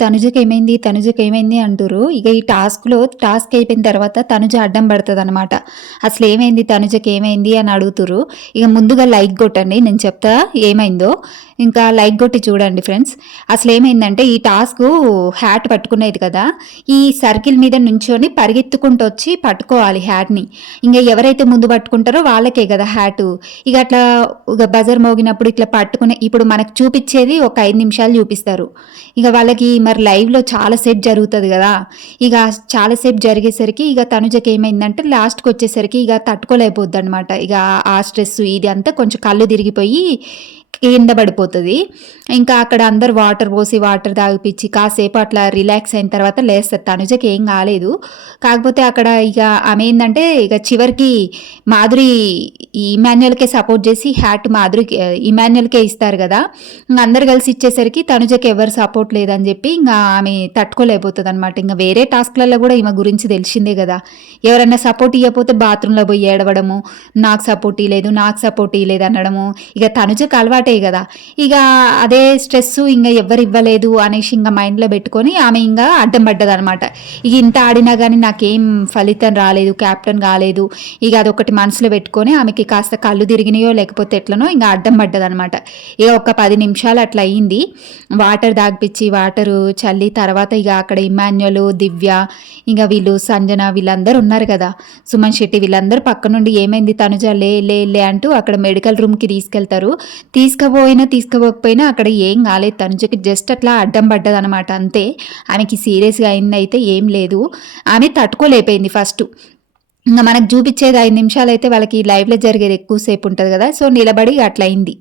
తనుజకి ఏమైంది అంటుర్రు. ఇక ఈ టాస్క్ అయిపోయిన తర్వాత తనుజ అడ్డం పడతదనమాట. అసలేమైంది తనుజకి ఏమైంది అని అడుగుతుర్రు. ఇక ముందుగా లైక్ కొట్టండి, నేను చెప్తా ఏమైందో. ఇంకా లైక్ కొట్టి చూడండి ఫ్రెండ్స్. అసలేమైందంటే ఈ టాస్కు హ్యాట్ పట్టుకునేది కదా, ఈ సర్కిల్ మీద నుంచొని పరిగెత్తుకుంటూ వచ్చి పట్టుకోవాలి హ్యాట్ని. ఇంకా ఎవరైతే ముందు పట్టుకుంటారో వాళ్ళకే కదా హ్యాటు. ఇక అట్లా బజర్ మోగినప్పుడు ఇట్లా పట్టుకునే, ఇప్పుడు మనకు చూపించేది ఒక 5 నిమిషాలు చూపిస్తారు. ఇక వాళ్ళకి మరి లైవ్లో చాలాసేపు జరుగుతుంది కదా. ఇక చాలాసేపు జరిగేసరికి ఇక తనుజకి ఏమైందంటే లాస్ట్కి వచ్చేసరికి ఇక తట్టుకోలేకపోద్ది అనమాట. ఇక ఆ స్ట్రెస్ ఇది అంతా కొంచెం కళ్ళు తిరిగిపోయి కింద పడిపోతుంది. ఇంకా అక్కడ అందరు వాటర్ తాగిపించి కాసేపు అట్లా రిలాక్స్ అయిన తర్వాత లేస్తారు. తనుజకి ఏం కాలేదు. కాకపోతే అక్కడ ఇక ఆమె ఏంటంటే ఇక చివరికి మాధురి ఇమాన్యుయల్కే సపోర్ట్ చేసి హ్యాట్ ఇమాన్యుయల్కే ఇస్తారు కదా. ఇంకా అందరు కలిసి ఇచ్చేసరికి తనుజకి ఎవరు సపోర్ట్ లేదని చెప్పి ఇంకా ఆమె తట్టుకోలేకపోతుంది అనమాట. ఇంకా వేరే టాస్క్లలో కూడా ఈమె గురించి తెలిసిందే కదా. ఎవరన్నా సపోర్ట్ ఇవ్వకపోతే బాత్రూంలో పోయి ఏడవడము, నాకు సపోర్ట్ ఇవ్వలేదు అనడము. ఇక తనుజకి అలవాటే కదా. ఇక అదే స్ట్రెస్ ఇంకా ఎవరు ఇవ్వలేదు అనేసి ఇంకా మైండ్లో పెట్టుకొని ఆమె ఇంకా అడ్డం పడ్డదనమాట. ఇక ఇంత ఆడినా కానీ నాకేం ఫలితం రాలేదు, క్యాప్టెన్ కాలేదు. ఇక అదొకటి మనసులో పెట్టుకొని ఆమెకి కాస్త కళ్ళు తిరిగినాయో లేకపోతే ఎట్లనో ఇంకా అడ్డం పడ్డదనమాట. ఇక ఒక 10 నిమిషాలు అట్లా అయింది. వాటర్ చల్లి తర్వాత ఇక అక్కడ ఇమాన్యుల్, దివ్య, ఇంకా వీళ్ళు సంజన వీళ్ళందరూ ఉన్నారు కదా, సుమన్ శెట్టి వీళ్ళందరూ పక్క నుండి ఏమైంది తనుజ లే అంటూ అక్కడ మెడికల్ రూమ్కి తీసుకెళ్తారు. తీసుకోకపోయినా అక్కడ ఏం కాలేదు. తనుజకి జస్ట్ అట్లా అడ్డం పడ్డదనమాట అంతే. ఆమెకి సీరియస్గా అయిందైతే ఏం లేదు. ఆమె తట్టుకోలేకపోయింది ఫస్ట్. ఇంకా మనకు చూపించేది 5 నిమిషాలు అయితే వాళ్ళకి లైవ్లో జరిగేది ఎక్కువసేపు ఉంటుంది కదా, సో నిలబడి అట్లా అయింది.